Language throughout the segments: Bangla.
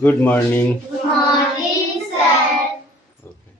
Good morning. Good morning, sir. Okay.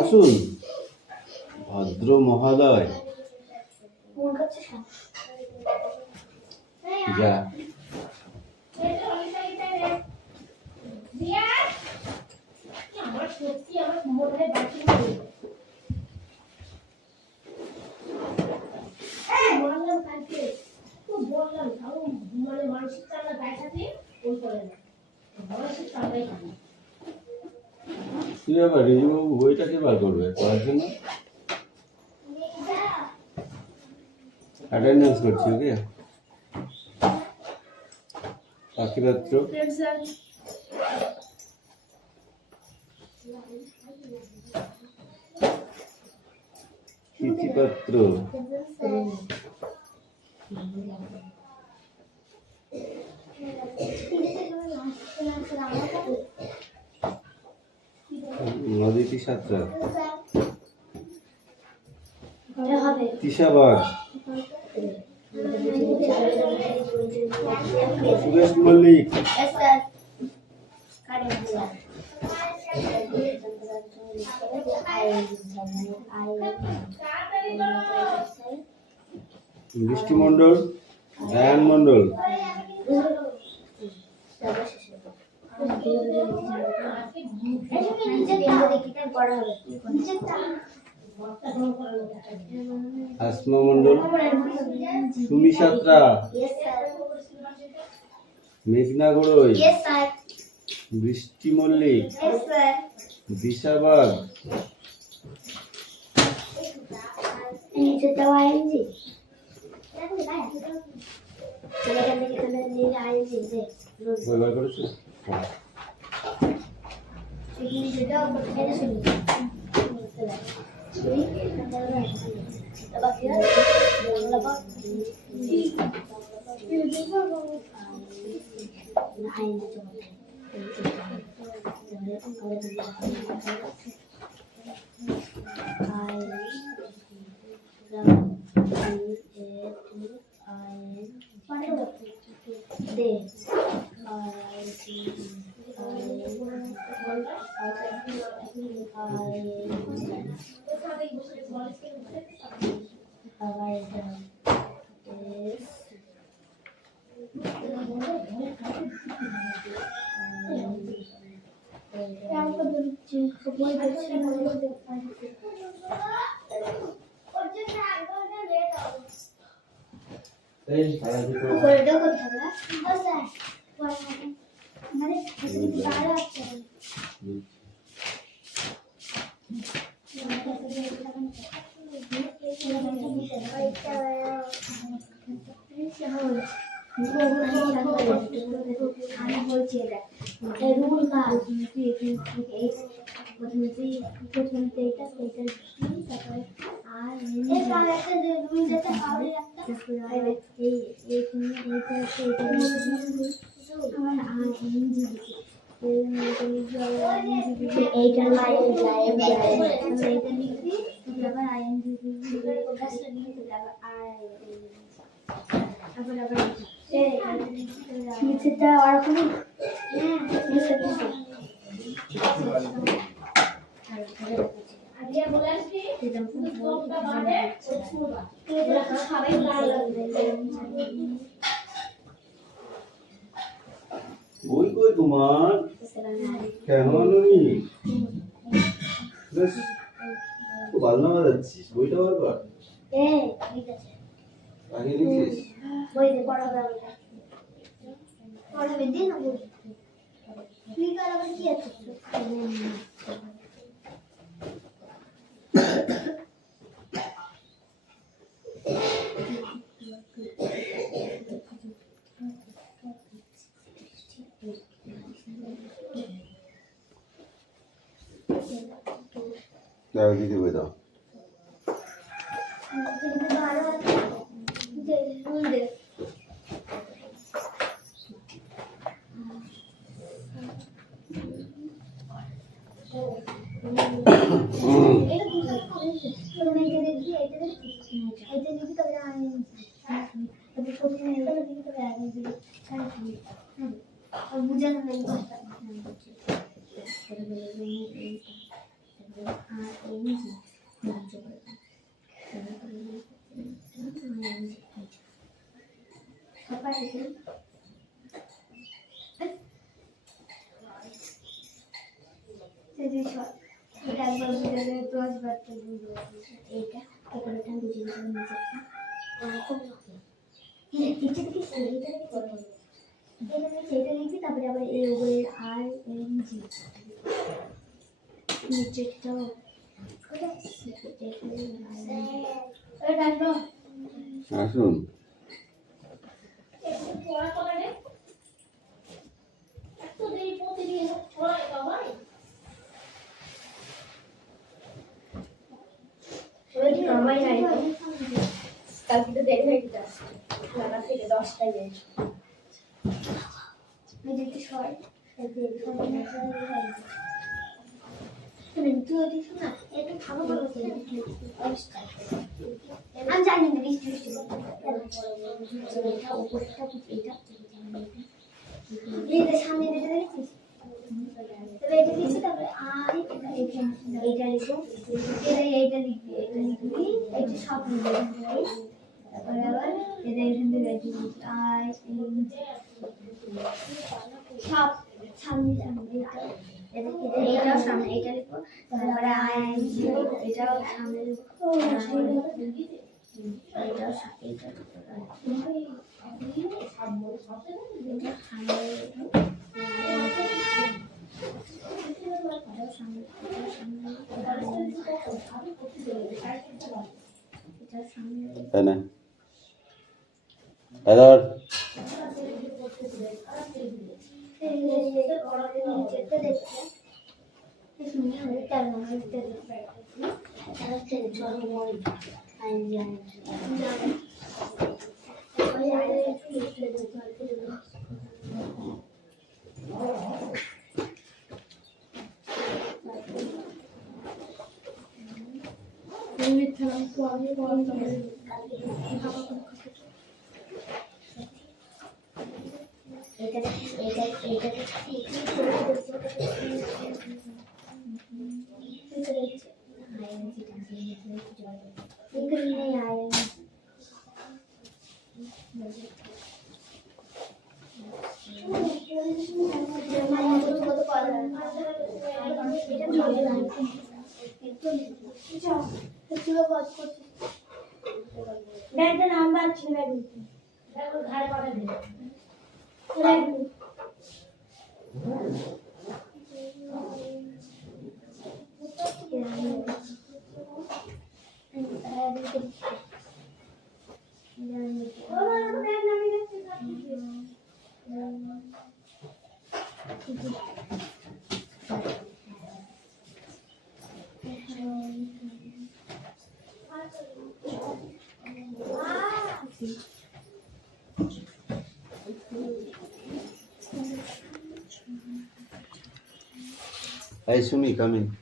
আসুন ভদ্র মহোদয়। যা কি ব্যাপার রিজুবাবু, বইটা কে বার করবে পড়ার জন্য? অ্যাটেন্ডেন্স করছি ওকে। পাখিরাত্র চিঠিপত্র নদীটি সাঁতরা তিশাবাগ সুরেশ মল্লিক বৃষ্টি মণ্ডল ডায়ান মণ্ডল আসমা মণ্ডল সুমি সাঁতরা মেঘনা গড়ই বৃষ্টি মল্লিক দিশাবাগ ব্যবহার করেছো? বই কই তোমার? কেন আনোনি? বেশ ভালো না বাজাচ্ছিস, বইটা বার কর। ঠিক আছে। আগে নিয়েছিস? বই দে পড়া হবে। পড়াবে দিন না বলি তুই কার আবার কি আছে দাও দিদি বই দাও বুঝানো নেই এটা একবার বুঝালে 10 বার তো বুঝবো এইটা এখানটা বুঝে নিতে নিচেরটা খুব নিচে থেকে সেইটা করব এখানে সেইটা লিখবি তারপরে আবার এই ওভার আর এন জি নিচেরটা কোথায় এটা ডাকো আসুন পড়া করে রে এত দেরি প্রতিদিন পড়াই বাবা ওই কামাই নাই কালকে তো দেরি হয়ে গেছে লাগা থেকে 10টায় যাই আমি দেখি সবাই দেরি করে না তুমি তো দেখো না একটু ভালো ভালো আমি জানি না বৃষ্টি এটা উপরটা এটা এটা সামনে যেটা দেখছিস তবে এটা লিখছি তারপরে আর এটা লিখবো এইটা লিখবি এটা সব লিখবি তারপরে আবার এটা এখান থেকে লিখবি আর সব সামনে এটাও সামনে এটা লিখবো তারপরে এটাও সামনে লিখবো এটাও এইটা তাই না এবার নাম্বার ছিল দেখো ঘাড়ে পাঠা দিল Hey, Sumi, come in.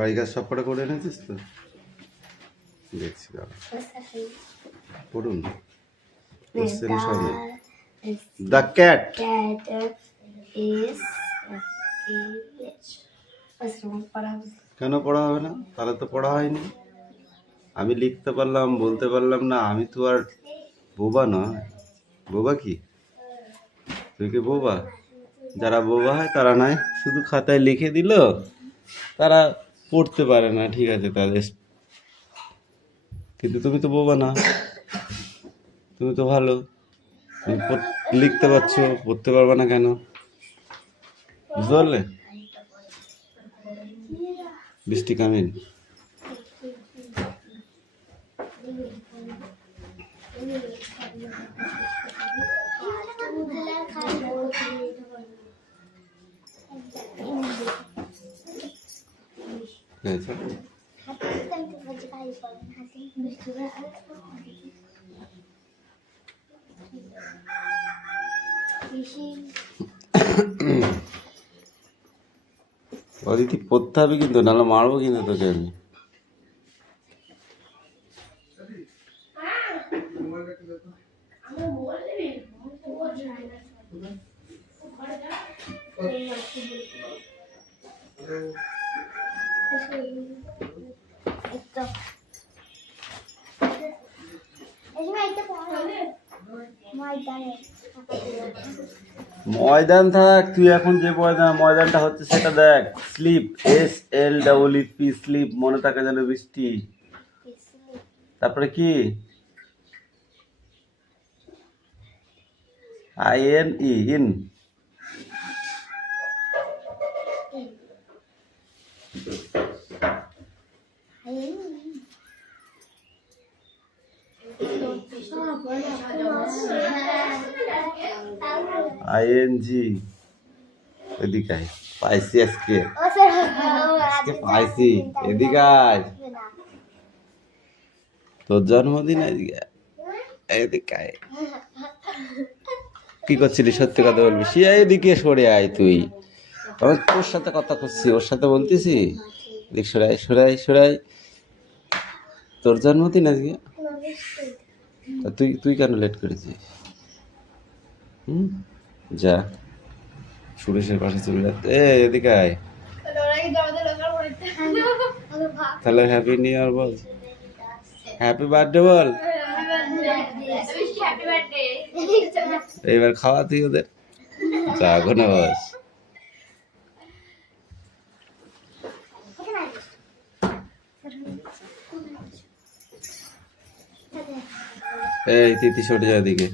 বাড়ি কাজ সব কটা করে এনেছিস তো? দেখছি দাঁড়া, পড়ুন। কোশ্চেনের সামনে দ্য ক্যাট কেন পড়া হবে না? তাহলে তো পড়া হয়নি। আমি লিখতে পারলাম, বলতে পারলাম না, আমি তো আর বোবা নয়। বোবা কি? তুই কি বোবা? যারা বোবা হয় তারা নয় শুধু খাতায় লিখে দিল, তারা পড়তে পারে না, ঠিক আছে তাদের। কিন্তু তুমি তো বোবা না, তুমি তো ভালো, তুমি লিখতে পারছো, পড়তে পারবে না কেন? বুঝতে পারলে? বৃষ্টি কামিন। অদিতি পড়তে হবে কিন্তু, নাহলে মারবো কিন্তু তোকে আমি। ময়দান থাক, তুই এখন যে ময়দানটা হচ্ছে সেটা দেখ। স্লিপ, SLEEP, স্লিপ, মনে থাকে যেন বৃষ্টি। তারপরে কি? INE, in. ING, এদিকে আয়, পাইছি আজকে, পাইছি, এদিকে আয়। তোর জন্মদিন আজকে, এদিকে আয়। কি করছিলি সত্যি কথা বলবি? সে এদিকে সরে আয় তুই। আমি তোর সাথে কথা করছি, ওর সাথে বলতেছি। দেখ সরাই সরাই সরাই। তোর জন্মদিন আজকে, তুই তুই কেন লেট করেছিস? যা, সুরেশের পাশে চলে যাচ্ছে। এদিকে আয়। তাহলে হ্যাপি নিউ ইয়ার বল, হ্যাপি বার্থডে বল। এবার খাওয়া তুই ওদের, যা ঘনে বস। এই তিতি সরে যা দিকে।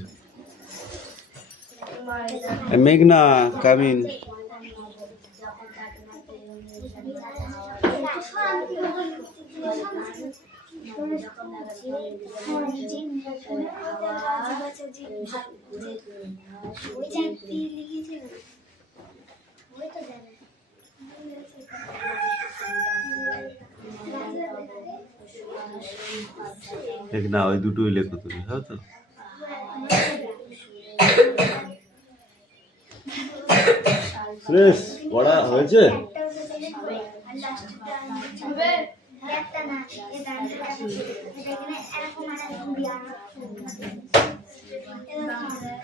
মেঘনা কামিন। মেঘনা ওই দুটোই লেখো তুমি, হ্যাঁ তো? সুরেশ পড়া হয়েছে?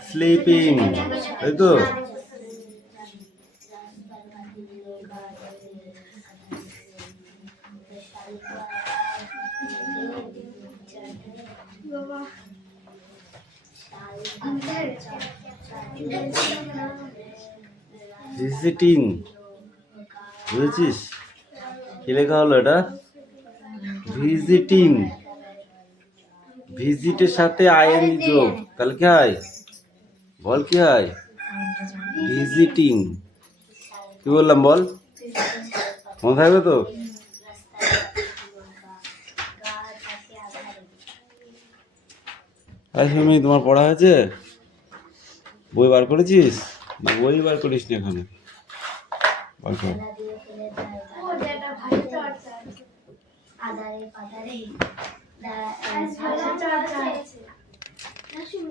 স্লিপিং, তাই তো? ভিজিটিং, বুঝেছিস? কি লেখা হলো এটা? ভিজিটিং। ভিজিটের সাথে INE যোগ, তাহলে কি হয়? বল কি হয়? ভিজিটিং। কি বললাম বল? মনে থাকবে তো? তুমি, তোমার পড়া হয়েছে? বই বার করেছিস? না বই বার করিস না এখানে?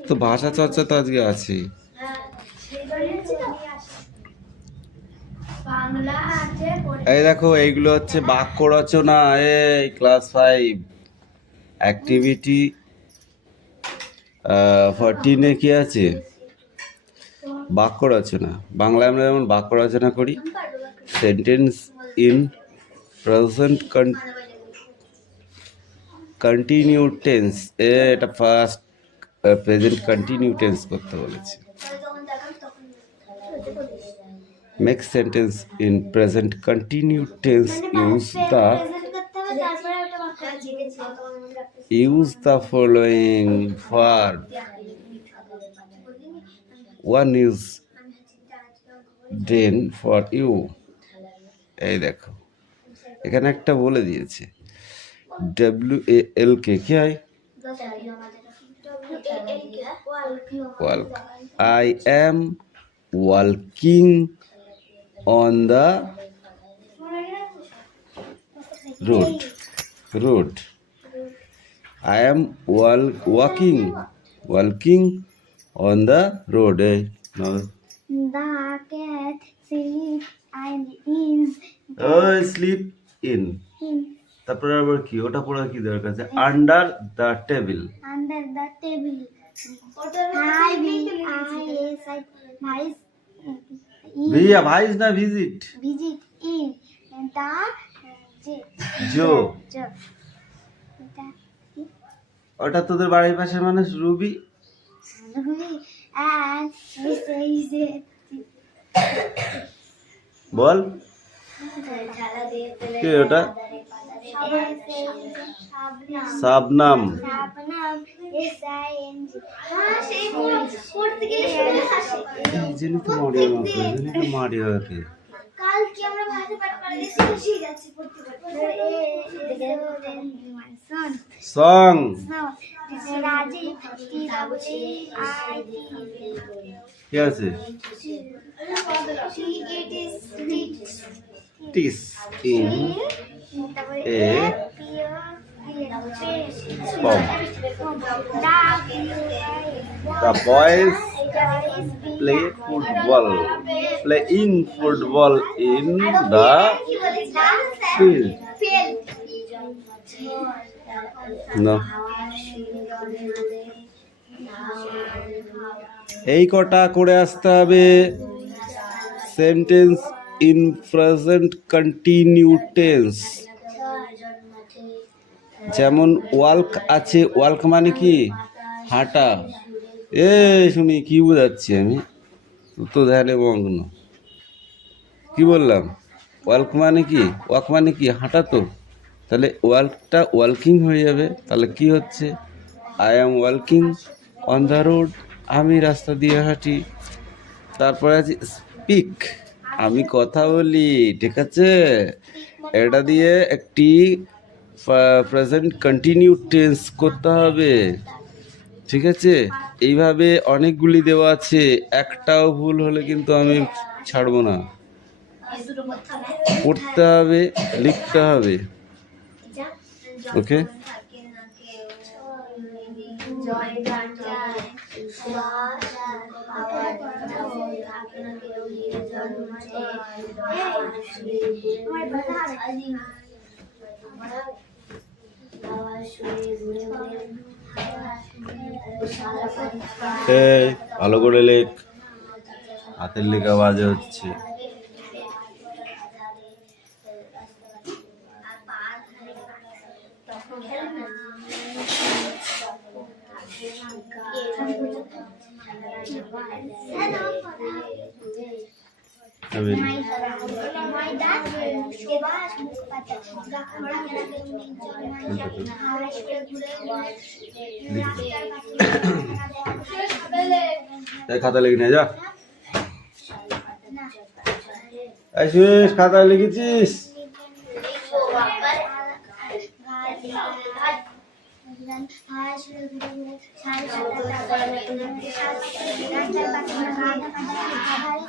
তো ভাষা চর্চা তো আজকে আছে। বাংলা আছে এই দেখো এইগুলো হচ্ছে বাক্য রচনা। এই ক্লাস 5 অ্যাক্টিভিটি 14 কি আছে? বাক্য রচনা। বাংলায় আমরা যেমন বাক্য রচনা করি, sentence in present continue tense, এটা ফার্স্ট প্রেজেন্ট কন্টিনিউ টেন্স করতে বলেছে। Make sentence in present continue tense, use the following verb. One is then for you. এই দেখো এখানে একটা বলে দিয়েছে WALK কি হয়? Walk. I am walking on the road. I am walking on the road. No. The cat sleep in. Sleep in. In. তারপরে আবার কি ওটা পড়ার কি দরকার আছে? Under the table. Under the table. Vice না ভিজিট? Visit in the জো। ওটা তোদের বাড়ির পাশের মানুষ রুবি। and we say বল কে ওটা? শাবনাম। এই জন্য তো মারিয়া মাকে, এই জন্য তো মারিয়া মাকে। কাল কি আমরা ভাষা পাঠ করে দিছি তো শিখে যাচ্ছে পড়তে সং। কি আছে? This in a pom. The boys playing football in the field. No. এই কটা করে আসতে হবে। Sentence in present continue tense, যেমন ওয়াল্ক আছে। ওয়াল্ক মানে কি? হাঁটা। শুনি কি বোঝাচ্ছি আমি? তো ধ্যানে মগ্ন। কি বললাম? ওয়াল্ক মানে কি? ওয়াক মানে কি? হাঁটা। তো তাহলে ওয়াল্কটা ওয়াল্কিং হয়ে যাবে। তাহলে কি হচ্ছে? আই অ্যাম ওয়াল্কিং অন দ্য রোড, আমি রাস্তা দিয়ে হাঁটি। তারপরে আছে স্পিক, আমি কথা বলি। ঠিক আছে, এটা দিয়ে একটি প্রেজেন্ট কন্টিনিউ টেন্স করতে হবে। ঠিক আছে, এইভাবে অনেকগুলি দেওয়া আছে, একটাও ভুল হলে কিন্তু আমি ছাড়বো না। পড়তে হবে, লিখতে হবে। ওকে, ভালো করে লেখ, হাতের লেখা বাজে হচ্ছে। খাতা লিখে নিয়ে যা। খাতা লিখেছিস?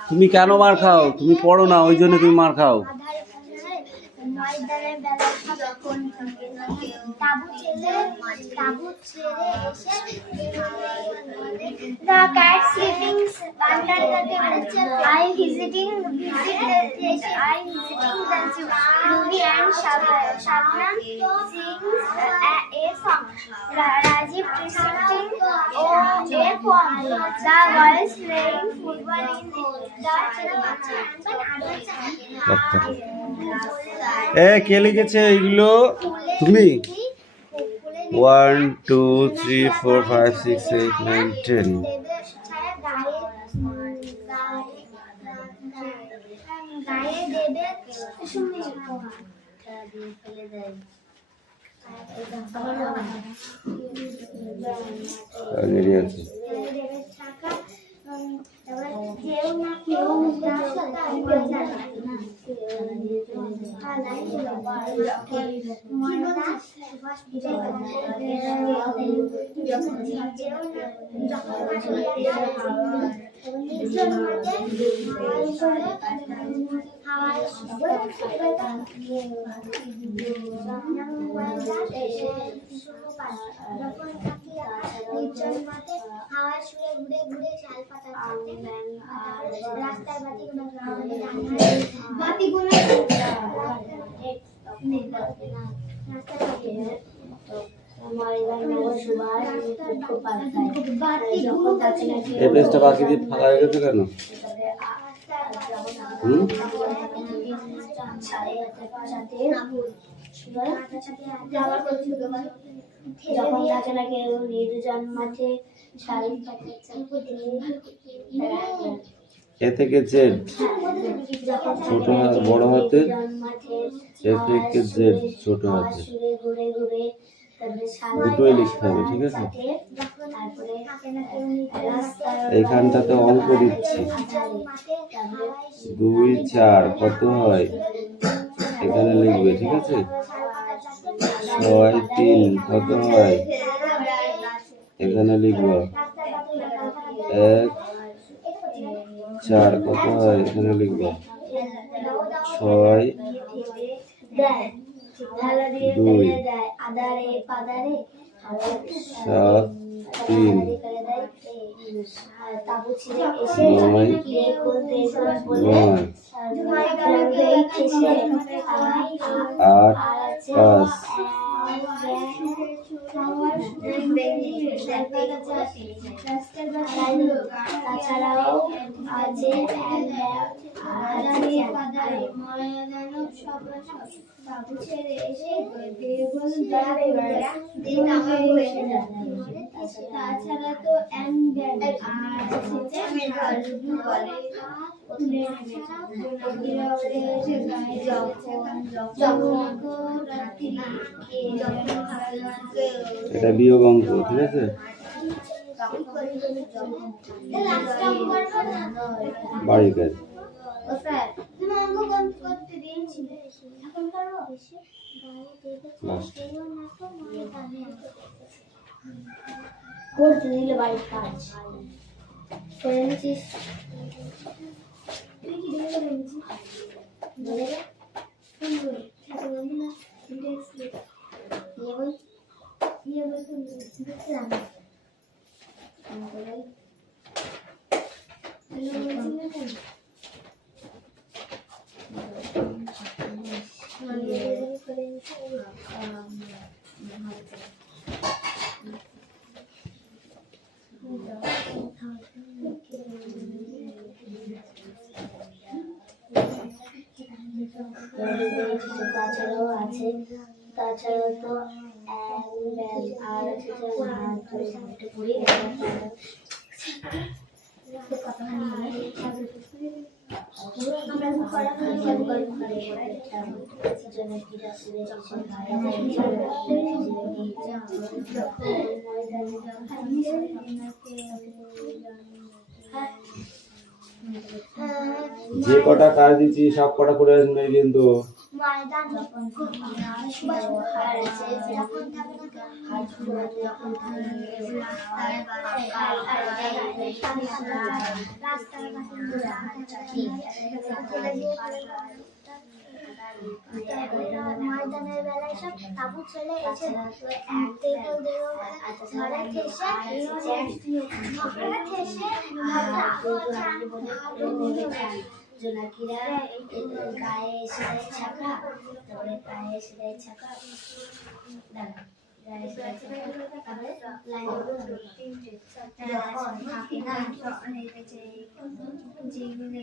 তুমি কেন মার খাও? তুমি পড়ো না, ওই জন্য তুমি মার খাও। The cat sleeping under the table. I visiting. I Ruby and Shabnam sings a song. Rajiv presenting a poem. The boys playing football in the কে লিখেছে এইগুলো? তুমি? 1 2 3 4 5 6 8 9 10 আছে। এই পেজটা বাকি দিয়ে ফাঁকা হয়ে গেছে কেন? যখন থাকে না কেউ নির্জন মাঠে এ থেকে জেড ছোট বড় হাতে, এ থেকে জেড ছোট হাতে, দুটোই লিখতে হবে, ঠিক আছে? এইখানটাতে অঙ্ক দিচ্ছি, 2 4 কত হয় এখানে লিখবে, ঠিক আছে? 6 3 কত হয় এখানে লিখবো, 1 4 কত হয় এখানে লিখবো, 6 2 7 3 তাছাড়াও আছে তাছাড়া তো এটা বিয়োগ অঙ্ক, ঠিক আছে? বাড়ি কাজ করতে দিলে বাড়ির কাজ করে নিচ্ছিস তুই কি দিয়ে নিচ্ছিস বলে তাছাড়াও আছে, তাছাড়াও তো আর যে কটা কাজ দিচ্ছি সব কটা করে আসবে কিন্তু। ময়দান যখন সুভাষ মুখার্জি আছে যখন থাকে ময়দানের বেলায় সব তাবু চলে এসে জোনাকিরা গায়ে সেলাই ছাকা, তারপরে পায়ে সেলাই ছাকা, দাঁড়া গায়ে সেলাই ছাকা, তারপরে লাইন থাকে না যেগুলো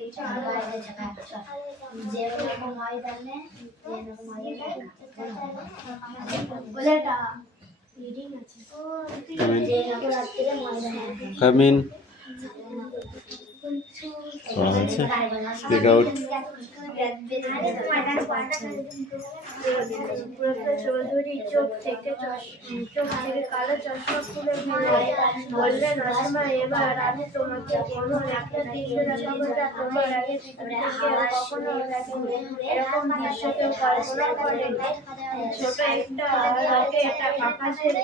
যেরকম ময়দানে যেরকম ময়দানে ওটা রিডিং আছে যেরকম রাত্রে ময়দানে Come in. পড়া হয়েছে? Speak out. চৌধুরী চোখ থেকে কালো চশমা খুলে বললেন, আসমা, এবার আমি তোমাকে কোনো একটা দৃশ্য দেখাবো যা তোমার আগে কখনো দেখেনি। এরকম দৃশ্য কেউ কল্পনা করেনি। ছোট একটা রকেট আকাশের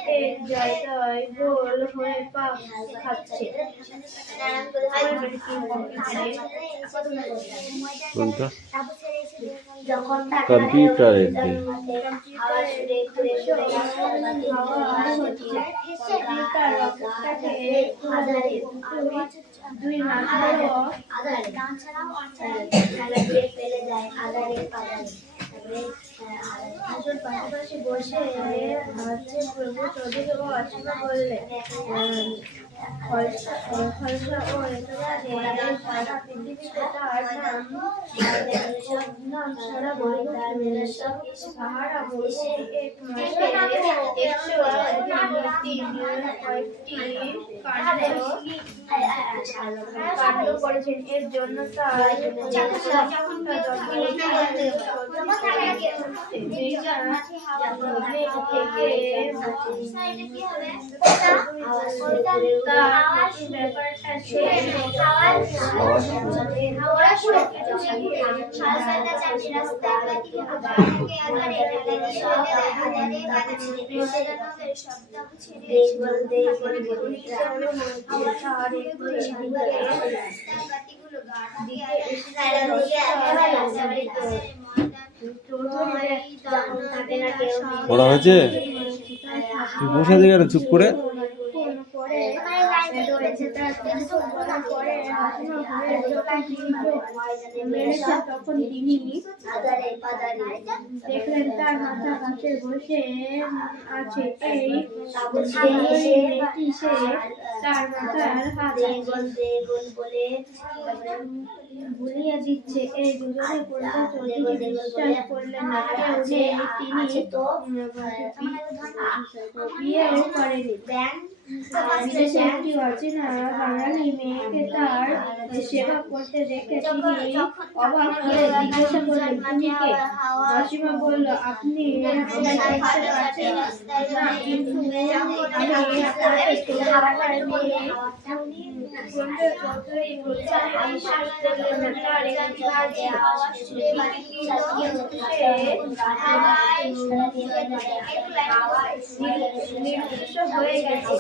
জয় জয় গোল হয়ে পা খাচ্ছে। কোনটা? যখন কম্পিউটারের দিন দুই মাস ফেলে যায় আদারে পাদারে, তারপরে পাশাপাশি বসে হচ্ছে প্রভু চৌধুরী ও অসীমা বললেন, খলসা ও এতবারে সারা পৃথিবীতে তার নাম সারা সাহারা বসে এক মাসে 103 কয়েকটি কাণ্ড করেছেন। এর জন্য তার পড়া হয়েছে? তুই বসে থেকে গেল চুপ করে। তখন তিনি দেখলেন তার মাথা কাছে বসে আছে এই মেয়েটি, সে তার মাথার হাত ভুলিয়ে দিচ্ছে। এই দুজনে পরিবার চৌধুরী বিশ্বাস করলেন না, কেউ নেই, তিনি বিয়েও করেনি। বিদেশে একটি অচেনা বাঙালি মেয়েকে তার সেবা করতে দেখে তিনি অবাক হয়ে জিজ্ঞাসা করলেন, তুমি কে? অসীমা বলল, আপনি আমাকে দেখতে পাচ্ছেন না, কিন্তু আমি আপনাকে ছোটবেলায় নিয়ে চৌধুরী বিশ্বাস করলেন না। তার একটি নির্দিষ্ট হয়ে গেছে।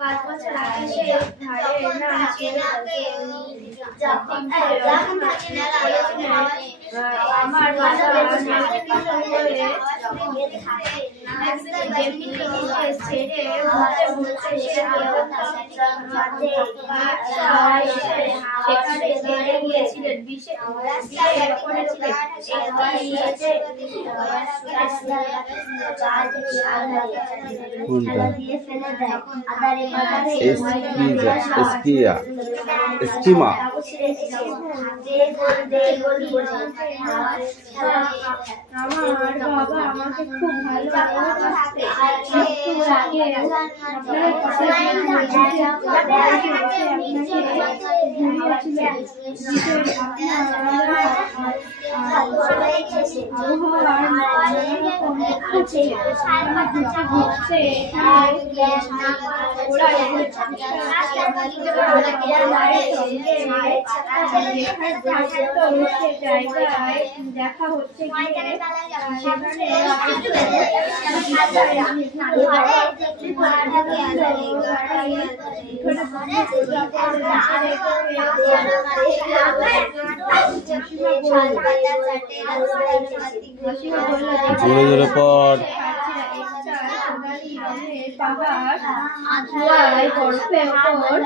5 বছর আগে সে ধারে না আমার সেখানে জেলে গিয়েছিলেন। স্কিমা আমার বাবা আমাকে খুব ভালোবাসতে, একটু আগে আপনার কথা জায়গায় দেখা হচ্ছে, জোরে জোরে পড়। পাহাড় বরফের ওপর